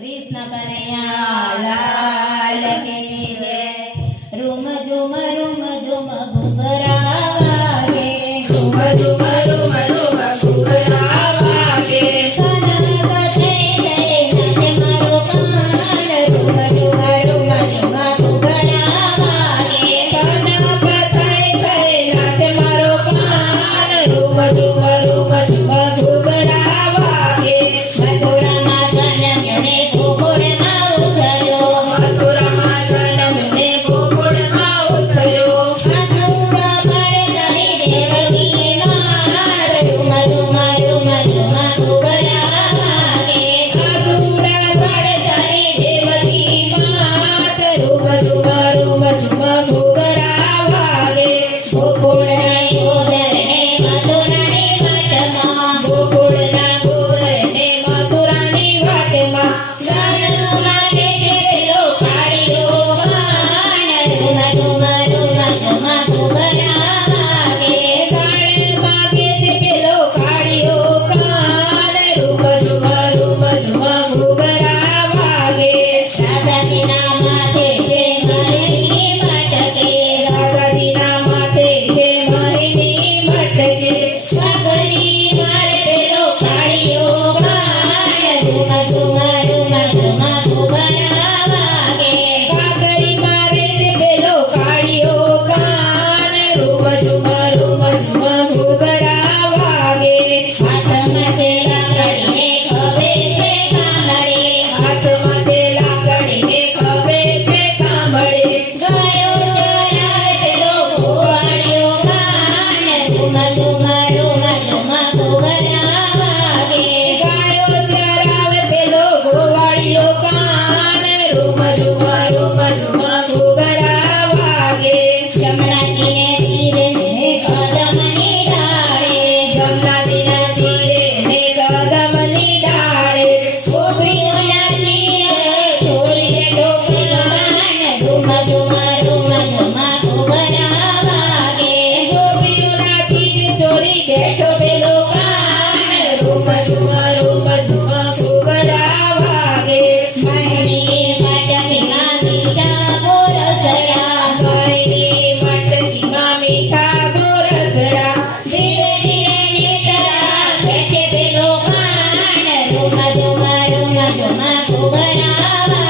कृष्ण कन्हैया लाल की जय। रूम झूम घुघरा वागे, झूम झूम झूम झूम घुघरा वागे। कनक जय जय नाचे मारो कान, रूम झूम घुघरा वागे। कनक जय जय नाचे मारो कान, रूम झूम घुघरा वागे। मथुराમાં જન્મ્યોને ગોકુળમાં ઉતર્યો, મથુરામાં જન્મ્યોને ગોકુળમાં ઉતર્યો। મથુરા પડતરી દેવકી નાથ, રૂમ ઝૂમ ઘુઘરા વાગે। મથુરા પડતરી દેવકી માત, રૂમ ઝૂમ ઘુઘરા વાગે। ગોકુળના ગોધરને મથુરાની વાટમાં, ગોકુળના ગોધરને મથુરાની વાટમાં। ગાનમાં કેજે પેલો કાળિયો વાણ, રૂમ ઝૂમ ઘુઘરા વાગે। ગાળમાં કેજે પેલો કાળિયો કાન, રૂમ ઝૂમ ઘુઘરા વાગે। રાધાજીના માથે છે મહેંદી મટકે, રાધાજીના માથે છે મહેંદી મટકે। વાઘરી મારે પેલો કાળિયો વાણ, રૂમ ઝૂમ ઘુઘરા વાગે। કાગરી મારે છે પેલો કાળિયો કાન, રૂમ ઝૂમ ઘુઘરા વાગે। હાથમાં તે લાકડીને ખભે છે કાંગડે, હાથમાં તે લાકડીને ખભે છે કાંબળે। ગાયો ચરાવે પેલો ગોવાળિયો વાણ, રૂમ ઝૂમ ઘુઘરા વાગે। ગાયો ચરાવે પેલો ગોવાળિયો કાન, રૂમ ઝૂમ ઘુઘરા વાગે। જમણાજીને તીરે ને કદમની ડાળે, જમનાજીના તીરે ને કદમની ડાળે। ગોપીઓના તીરે ચોરીને ટોપલવાન, રૂમ ઝૂમ ઘુઘરા વાગે। ગોપીઓના તીર ચોરી બેઠો પેલો કાન, રૂમ ઝૂમ ઘુઘરા વાગે। મહેંદી મટકીમાં મીઠા ગોરસડા, મહેંદી મટકીમાં મીઠા ગોરસડા। ધીરે ધીરે નેતરા ખેંચે પેલો વાણ, રૂમ ઝૂમ ઘુઘરા વાગે।